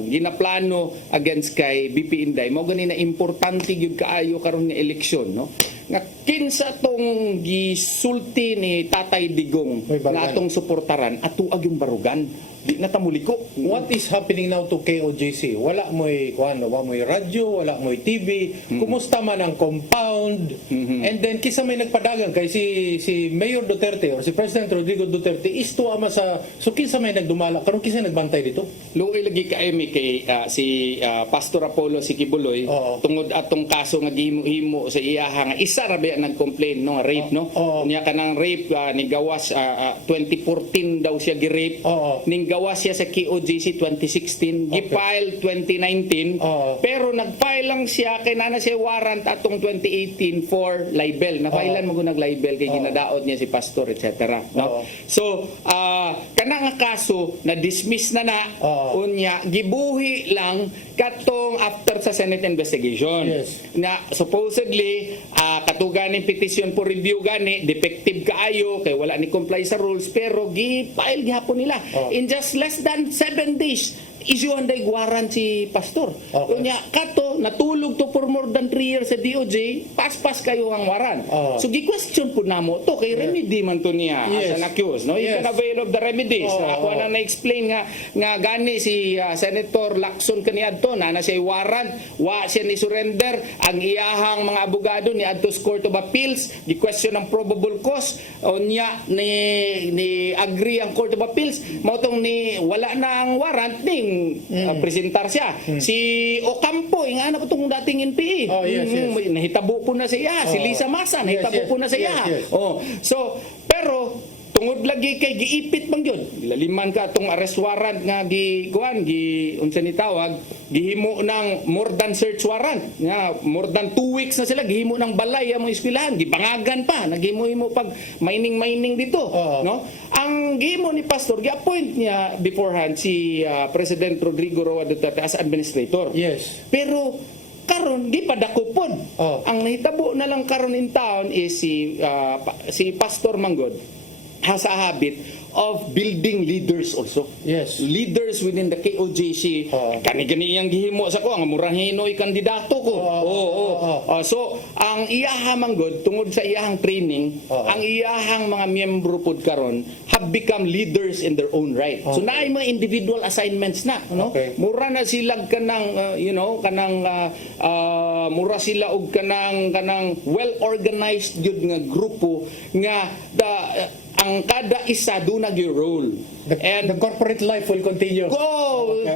ginaplano against kay BP Inday. Mao gani na importante gyud kaayo karon nga eleksyon no. Nga kinsa tong gisulti ni Tatay Digong na atong suportaran atuag yung barugan. Di na tamuliko. What is happening now to KOJC? Wala mo'y radyo, wala mo'y TV. Kumusta man ang compound? And then kisa may nagpadagan kay si Mayor Duterte or si President Rodrigo Duterte is to ama sa so kinsa may nagdumala karon kisa nagbantay dito. Luoy lagi kay si Pastor Apollo Sikibuloy tungod atong kaso nga gihimo-himo sa iyaha nga isa ra ba nag-complain no rape no. Unya kanang rape ni gawas 2014 daw siya gi-rape. Ning gawas siya sa KOJC 2016, gifile 2019, pero nagfile lang siya kay nana siya warrant atong 2018 for libel. Nafailan mo nag libel kay ginadaot niya si pastor etc. No? So, kana nga kaso na dismiss na unya gibuhi lang katong after sa Senate investigation. Na supposedly katugan ng petition for review gani defective kaayo kay wala ni comply sa rules pero gi-file gihapon nila. In just less than 7 days isyuhan day warrant si pastor. Unya kato natulog to for more than 3 years sa DOJ, pas kayo ang warrant. So gi-question po namo to kay remedy man to niya as an accused, no? You can avail of the remedies. Ako na explain nga gani si Senator Lacson kaniadto na siya warrant, wa siya ni surrender ang iyahang mga abogado ni adto Court of Appeals, gi-question ang probable cause unya ni agree ang Court of Appeals mao tong ni wala na ang warrant ning presentar siya. Si Ocampo, nga na po itong dating NPA. Nahitabo po na siya. Si Lisa Masa, nahitabo po na siya. So, pero tungod lagi kay giipit bang yun. Laliman ka itong arrest warrant nga unsa ni tawag, gihimo ng more than search warrant. Nga, more than 2 weeks na sila, gihimo ng balay ang mga eskwelahan. Gibangagan pa, naghimo-himo pag mining dito. No? Ang gihimo ni Pastor, gi-appoint niya beforehand si President Rodrigo Roa Duterte as administrator. Pero karon di pa dakupon. Ang nahitabo na lang karon in town is si Pastor Manggod has a habit of building leaders also. Yes. Leaders within the KOJC. Kani-gani iyang gihimo sa ko, ang murang hinoy kandidato ko. So, ang iyahang manggod, tungod sa iyahang training, ang iyahang mga miyembro pod karon have become leaders in their own right. So, naay mga individual assignments na. No? Okay. Mura na sila kanang, mura sila og kanang well-organized yun nga grupo nga ang kada isa do na gi role. And the corporate life will continue.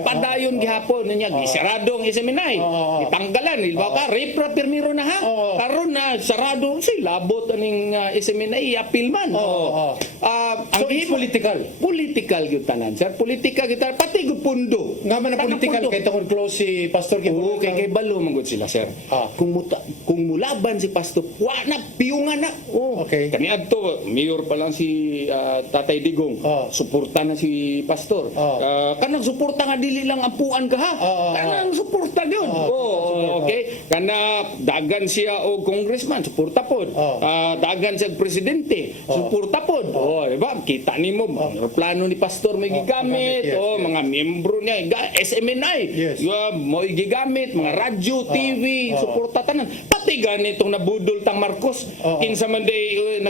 Padayon gihapon niya gisarado ang SMNI. Itanggalan ilbaw ka repra permiro na ha. Karon na sarado si labot aning SMNI apil man. So it's political. Political gyud tanan. Sir, politika gyud pati gyud pundo. Nga man na political kay tungod close si Pastor Kibuloy. Kay balo man gud sila, sir. Kung mulaban si Pastor, wa na piyungan na. Okay. Kaniadto mayor pa lang si Tatay Digong. Suporta na si Pastor. Kanang suporta nga dili lang ampuan ka ha. Kanang suporta yun. Okay. Kana dagan siya o congressman, suporta pod. Dagan siya presidente, suporta pod. Diba? Kita nimo plano ni Pastor may gigamit. Mga miyembro niya SMNI. Mo gigamit mga radyo, TV, suporta tanan. Pati ganitong nabudol tang Marcos. Kinsa man day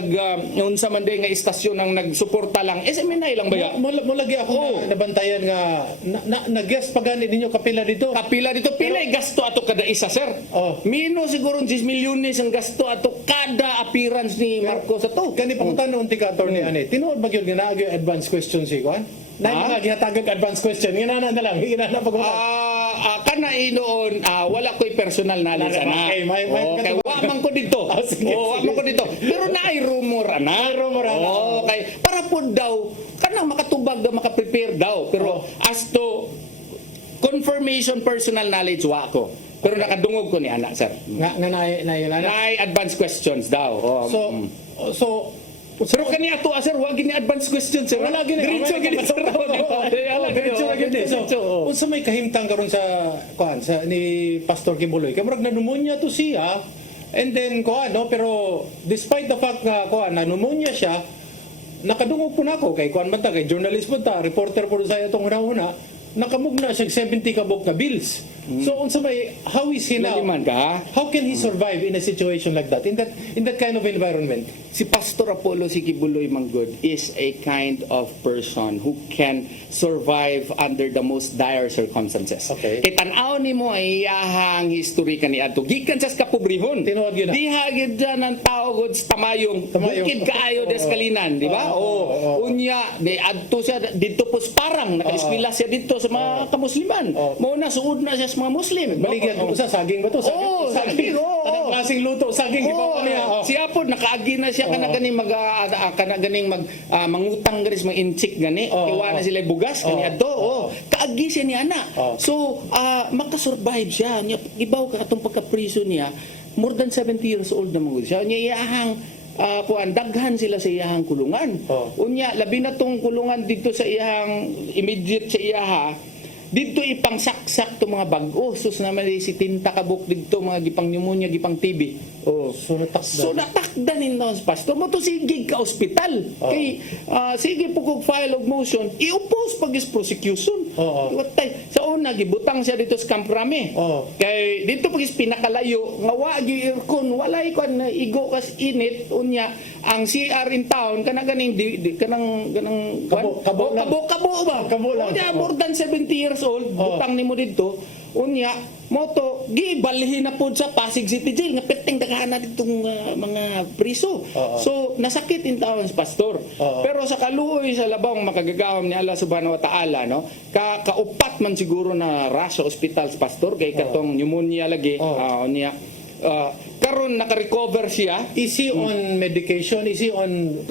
unsa man day nga istasyon ang nagsuporta lang SMNI lang ba ya? Mo lagi ako nabantayan nga nag-guest pa gani ninyo kapila dito. Kapila dito pila gasto ato kada isa, sir. Mino siguro 10 milyones ang gasto ato kada appearance ni Marcos ato. Kani pangutan unti ka attorney ani. Tinuod ba gyud nga naagi advance question si kuan? Na nga gihatagog advance question. Ginana na lang, ginana pag kana inoon wala ko'y personal knowledge ana. Okay, wa man ko dito. Wa man ko dito. Pero naay rumor ana. Okay, para pod daw kanang makatubag daw maka-prepare daw. Pero as to confirmation personal knowledge wa ko. Pero nakadungog ko ni ana, sir. Nga naay advance questions daw. Pero kani ato sir, wag gini advance question sir. Wala gini. Diretso gini sir. Diretso gini. So, unsa may kahimtang karon sa kuan sa ni Pastor Kibuloy? Kay murag na pneumonia to siya. And then kuan no, pero despite the fact nga kuan na pneumonia siya, nakadungog po nako kay kuan man ta kay journalist po ta, reporter po sa itong una nakamugna siya 70 kabok na bills. So unsa may how is he now? How can he survive in a situation like that? In that kind of environment? Si Pastor Apollo si Kibuloy Manggod is a kind of person who can survive under the most dire circumstances. Okay. Kay tan-aw nimo ay iyahang history kaniadto. Gikan sa kapobrehon. Tinuod gyud na. Diha gyud ang tao gud sa tamayong. Bukid kaayo deskalinan, di ba? Unya ni adto siya didto parang naka-eskwela siya dito sa mga kamusliman. Mo na suod na siya sa mga Muslim. Baligyan ko sa saging ba to? Saging. Anong klaseng luto? Saging. Siya po nakaagi na siya kana ganing mangutang ganis mga inchik gani. Iwa na sila bugas kani adto. Kaagi siya ni ana. So makasurvive siya. Ibaw ka atong pagka-prison niya. More than 70 years old na mangud siya. Nya iyahang daghan sila sa iyahang kulungan. Unya labi na tong kulungan dito sa iyahang immediate sa iyaha. Dito ipang saksak to mga bag-o. Sus naman si tinta kabuk dito mga gipang pneumonia, gipang TB. So natakdan in sa pastor mo to sige ka ospital. Kay sige po kog file of motion, i-oppose pag is prosecution. Watay sa una gibutang siya dito sa Camp Rame. Kay dito pag is pinakalayo nga wa gi aircon, walay kon igo kas init unya ang CR in town kana ganing kanang kabo ba? Unya more than 70 years old, butang nimo dito. Unya moto gibalhin na pod sa Pasig City Jail nga perting daghan na ditong mga priso. So nasakit in taon si pastor. Pero sa kaluoy sa labang makagagahom ni Allah subhanahu wa ta'ala no, kaupat man siguro na rush sa ospital si pastor kay katong pneumonia lagi. Unya karon naka-recover siya. Is he on medication? Is he on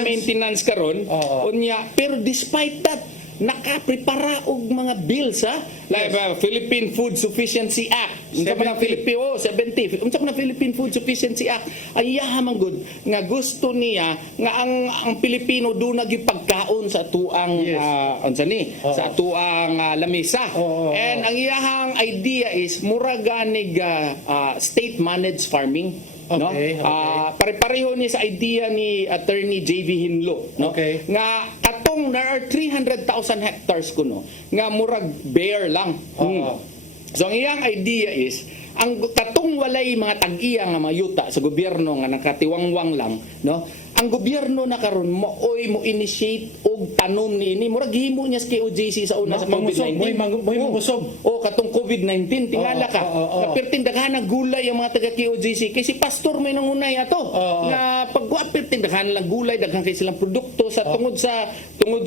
maintenance karon? Unya pero despite that nakaprepara og mga bills like Philippine Food Sufficiency Act. Unsa man ang Philippine Food Sufficiency Act ay manggod nga gusto niya nga ang Pilipino do nagipagkaon sa tuang sa tuang lamesa. And ang iyahang idea is mura ganig state managed farming. no? Okay, okay. Pare-pareho ni sa idea ni Attorney JV Hinlo, no? Okay. Nga katong there are 300,000 hectares kuno nga murag bare lang. So ang iyang idea is ang katong walay mga tag-iya nga mga yuta sa gobyerno nga nakatiwangwang lang, no? Ang gobyerno na karon mo initiate og tanom niini murag himo niya sa KOJC sa una sa COVID-19. Mo'y mangusog. Katong COVID-19 tingala ka. Kapirting daghan ng gulay ang mga taga KOJC kay si pastor may nangunay ato. Nga pagwapirting daghan lang gulay, daghan kay silang produkto sa tungod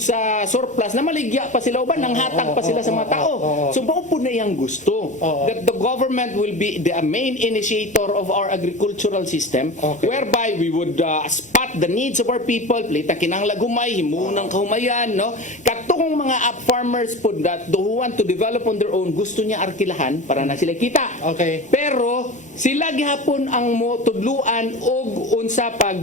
sa surplus na maligya pa sila uban nang hatag pa sila sa mga tao. So mao pud na iyang gusto that the government will be the main initiator of our agricultural system whereby we would spot the needs of our people, plita kinahanglan gumay, himunang kahumayan, no? Katong mga farmers po that who want to develop on their own, gusto niya arkilahan para na sila kita. Okay. Pero sila gihapon ang mo tudluan og unsa pag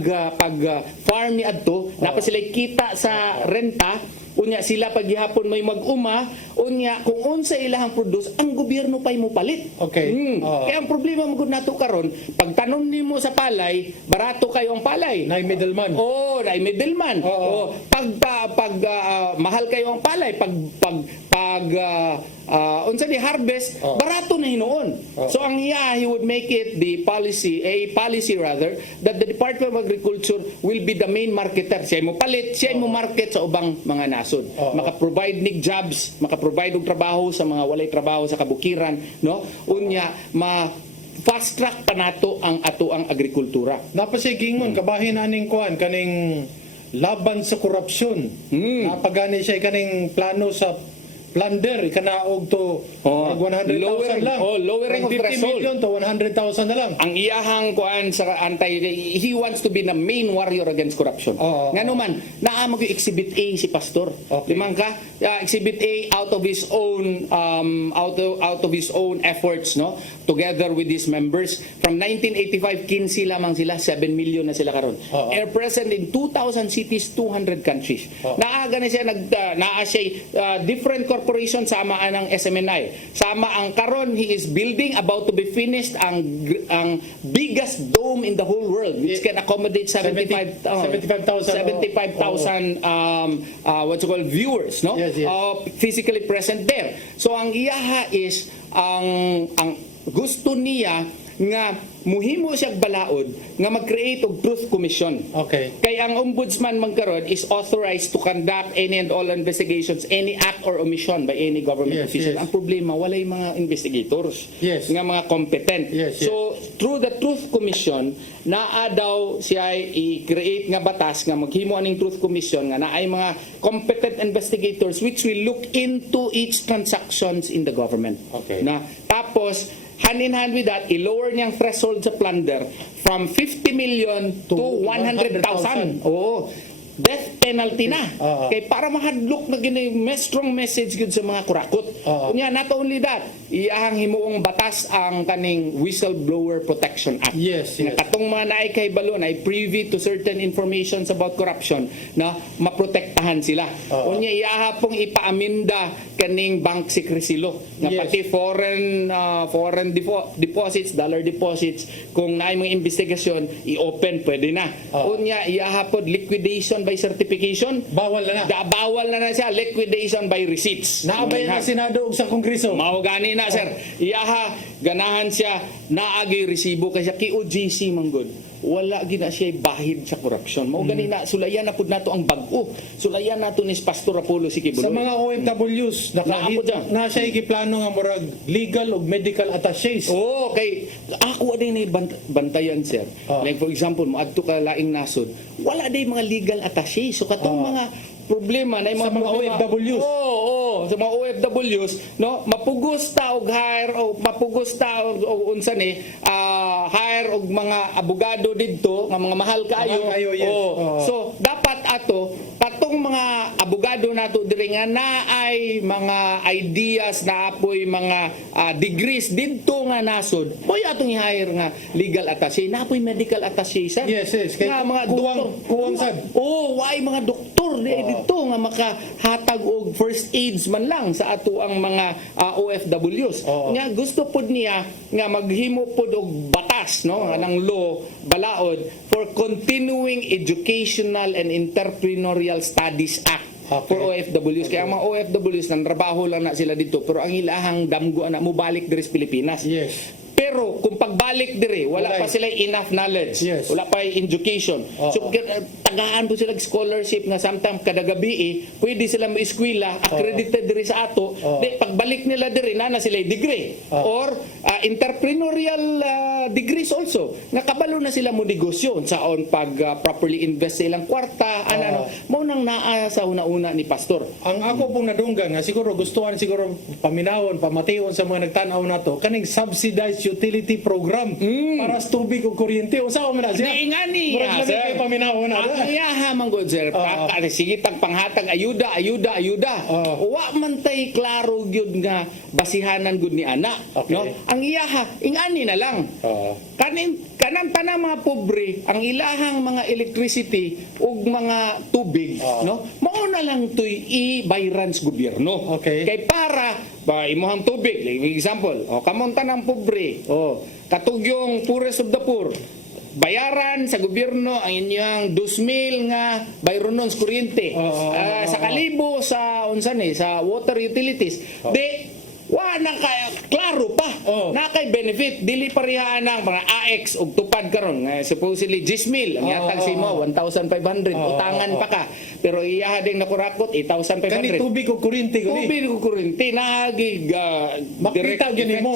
farm ni adto, napa sila kita sa renta. Unya sila paghihapon may mag-uma, unya kung unsa ilahang produce, ang gobyerno pay mo palit. Okay. Kaya ang problema mo gud nato karon, pag tanom nimo sa palay, barato kayo ang palay. Nay middleman. Nay middleman. Pag mahal kayo ang palay, pag unsa ni harvest, barato na hinuon. So ang he would make it the policy rather that the Department of Agriculture will be the main marketer. Siya mo palit, siya mo market sa ubang mga nasod. Maka-provide nig jobs, maka-provide og trabaho sa mga walay trabaho sa kabukiran, no? Unya fast track pa nato ang ato ang agrikultura. Napasigingon kabahin aning kuan kaning laban sa korupsyon. Napagani siya kaning plano sa plunder ikanaog to 100,000 lang. Lowering of 50 threshold. million to 100,000 na lang. Ang iyahang kuan sa he wants to be the main warrior against corruption. Ngano man naamo gyud exhibit A si pastor. Limang ka exhibit A out of his own out of his own efforts, no, together with his members from 1985 15 lamang sila, 7 million na sila karon. Are present in 2,000 cities, 200 countries. Naaga na siya naa siya different corporation sama ang SMNI. Sama ang karon he is building about to be finished ang biggest dome in the whole world which can accommodate 75,000 what you call viewers, no? Yes. Physically present there. So ang iyaha is ang gusto niya nga muhimo siya balaod nga mag-create og truth commission. Okay. Kay ang ombudsman man karon is authorized to conduct any and all investigations, any act or omission by any government official. Ang problema walay mga investigators nga mga competent. So through the truth commission naa daw siya i-create nga batas nga maghimo aning truth commission nga naay mga competent investigators which will look into each transactions in the government. Okay. Na tapos hand in hand with that, i-lower niyang threshold sa plunder from 50 million to 100,000. Oo. Death penalty na. Kay para mahadlok na gini strong message gud sa mga kurakot. Unya not only that, iyahang himuong batas ang kaning Whistleblower Protection Act. Nga katong mga naay kay balon ay privy to certain informations about corruption na maprotektahan sila. Unya iyaha pong ipaaminda kaning bank secrecy law nga pati foreign deposits, dollar deposits, kung naay mga investigasyon i-open pwede na. Unya iyaha pod liquidation by certification, bawal na siya. Liquidation by receipts. Naabay na Senado ug sa Kongreso. Mao gani na sir. Iyaha ganahan siya naagi resibo kay sa KOJC manggod. Wala gina siya bahid sa korupsyon. Mao gani na sulayan na pud nato ang bag-o. Sulayan nato ni Pastor Apollo Sikibuloy. Sa mga OFWs na siya igiplano nga murag legal ug medical attaches. Kay ako din ni bantayan sir. Like for example, moadto ka laing nasod, wala day mga legal attache. So katong mga problema na sa mga OFWs. Sa mga OFWs, no, mapugos ta og hire o mapugos ta og unsa ni hire og mga abogado didto nga mga mahal kayo. So dapat ato katong mga abogado nato diri nga naay mga ideas na apoy mga degrees didto nga nasod. Moy atong i-hire nga legal attaché, napoy medical attaché sir. Yes. Kay Nga mga doktor. kuwang sad. Why mga doktor dito nga makahatag og first aids man lang sa ato ang mga OFWs. Nga gusto pod niya nga maghimo pod og batas no nga ng law balaod for Continuing Educational and Entrepreneurial Studies Act. For OFWs. Kaya ang mga OFWs nang trabaho lang na sila dito pero ang ilahang damgo na mo balik diri sa Pilipinas. Yes. Pero kung pagbalik dire, wala pa sila enough knowledge. Yes. Wala pa education. So tagaan po sila scholarship nga sometimes kada gabi pwede sila mo-eskwela accredited dire sa ato. Di pagbalik nila dire na sila degree or entrepreneurial degrees also. Nakabalo na sila mo negosyo saon pag properly invest sa ilang kwarta ano mo nang naa sa una-una ni pastor. Ang ako pong nadunggan nga siguro gustuhan siguro paminawon pamation sa mga nagtan-aw nato kaning subsidized utility program para sa tubig ug kuryente usa man na siya. Di ingani Murag sir. kay paminawon na. Ang iyaha man gud sir. Sige tag panghatag ayuda. Wa man tay klaro gyud nga basihanan gud ni ana. No? Ang iyaha ingani na lang. Kanang tanang mga pobre ang ilahang mga electricity ug mga tubig no mao na lang tuy i-bayran sa gobyerno. Kay para ba imuhang tubig like example kamon tanang pobre katugyong poorest of the poor bayaran sa gobyerno ang inyong 2,000 nga bayronon sa kuryente sa kalibo sa unsan sa water utilities di wa na kay klaro pa na kay benefit dili pareha ng mga AX og tupad karon supposedly 10,000 ang yatag si mo 1,500 utangan pa ka pero iyaha ding nakurakot 8,500 Kani tubig ug kuryente tubig ug kuryente nagig makita gini mo.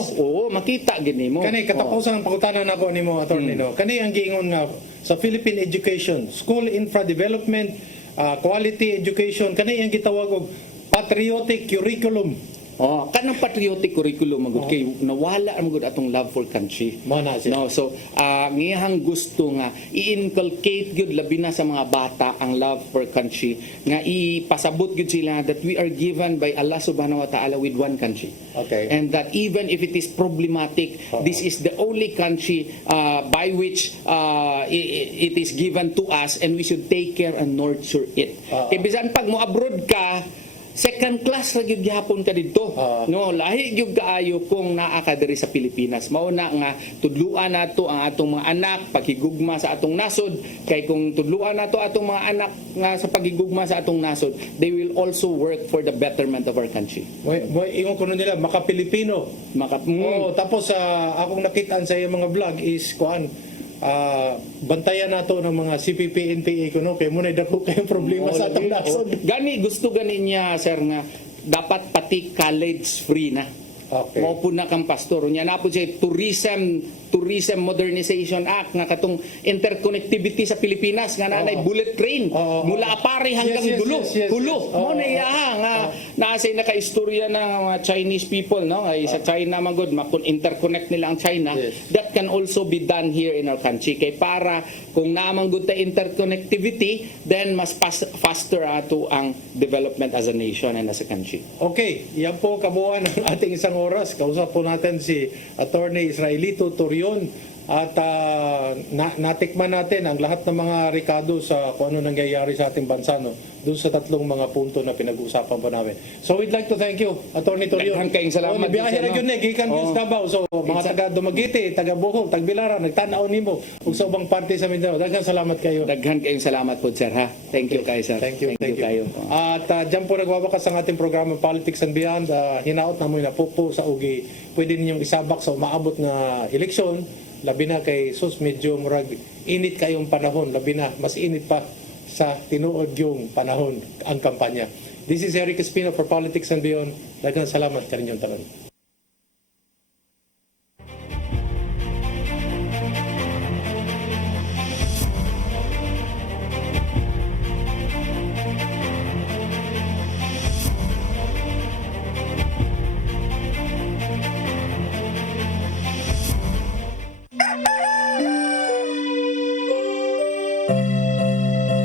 Makita gini mo. Kani katapusan ang pangutanan nako nimo attorney no. Kani ang giingon nga sa Philippine education, school infra development, quality education kani ang gitawag og patriotic curriculum. Kanang patriotic curriculum magud kay nawala magud atong love for country. No, so ngihang gusto nga i-inculcate gyud labi na sa mga bata ang love for country nga ipasabot gyud sila that we are given by Allah subhanahu wa ta'ala with one country. And that even if it is problematic, this is the only country by which it is given to us and we should take care and nurture it. Kay bisan pag mo abroad ka second class ra gyud gihapon ka didto no lahi gyud kaayo kung naa ka diri sa Pilipinas mao na nga tudluan nato ang atong mga anak paghigugma sa atong nasod kay kung tudluan nato atong mga anak nga sa paghigugma sa atong nasod they will also work for the betterment of our country. Ingon kuno nila maka Pilipino tapos akong nakitaan sa iyang mga vlog is kuan bantayan nato ng mga CPP, NPA kuno kay mo na dako kay problema sa atong nasod. Gani gusto gani niya sir nga dapat pati college free na. Mao po na kang pastor nya na po siya Tourism Modernization Act nga katong interconnectivity sa Pilipinas nga nanay bullet train mula Apari hanggang Hulo. Mo na iyaha nga naasay nakaistorya ng mga Chinese people no ay sa China man gud interconnect nila ang China. That can also be done here in our country kay para kung naman gud ta interconnectivity then mas faster ato ang development as a nation and as a country. Okay, yan po kabuuan ng ating isang oras. Kausap po natin si Attorney Israelito Torion at natikman natin ang lahat ng mga rekado sa kung ano nangyayari sa ating bansa no doon sa tatlong mga punto na pinag-uusapan po namin. So we'd like to thank you Attorney Torion. Daghang kayong salamat. Biyahe ra gyud ni gikan sa Davao. So mga taga Dumaguete, taga Bohol, Tagbilaran nagtan-aw nimo ug sa ubang parte sa Mindanao. Daghang salamat kayo. Daghang kayong salamat po sir ha. Thank you kayo sir. Thank you kayo. At diyan po nagwawakas ang ating programa Politics and Beyond. Hinaot na mo na po sa ugi. Pwede ninyong isabak sa umaabot na eleksyon. Labi na kay sus medyo murag init kayong panahon. Labi na mas init pa sa tinuod yung panahon ang kampanya. This is Eric Espino for Politics and Beyond. Daghang salamat kaninyong tanan.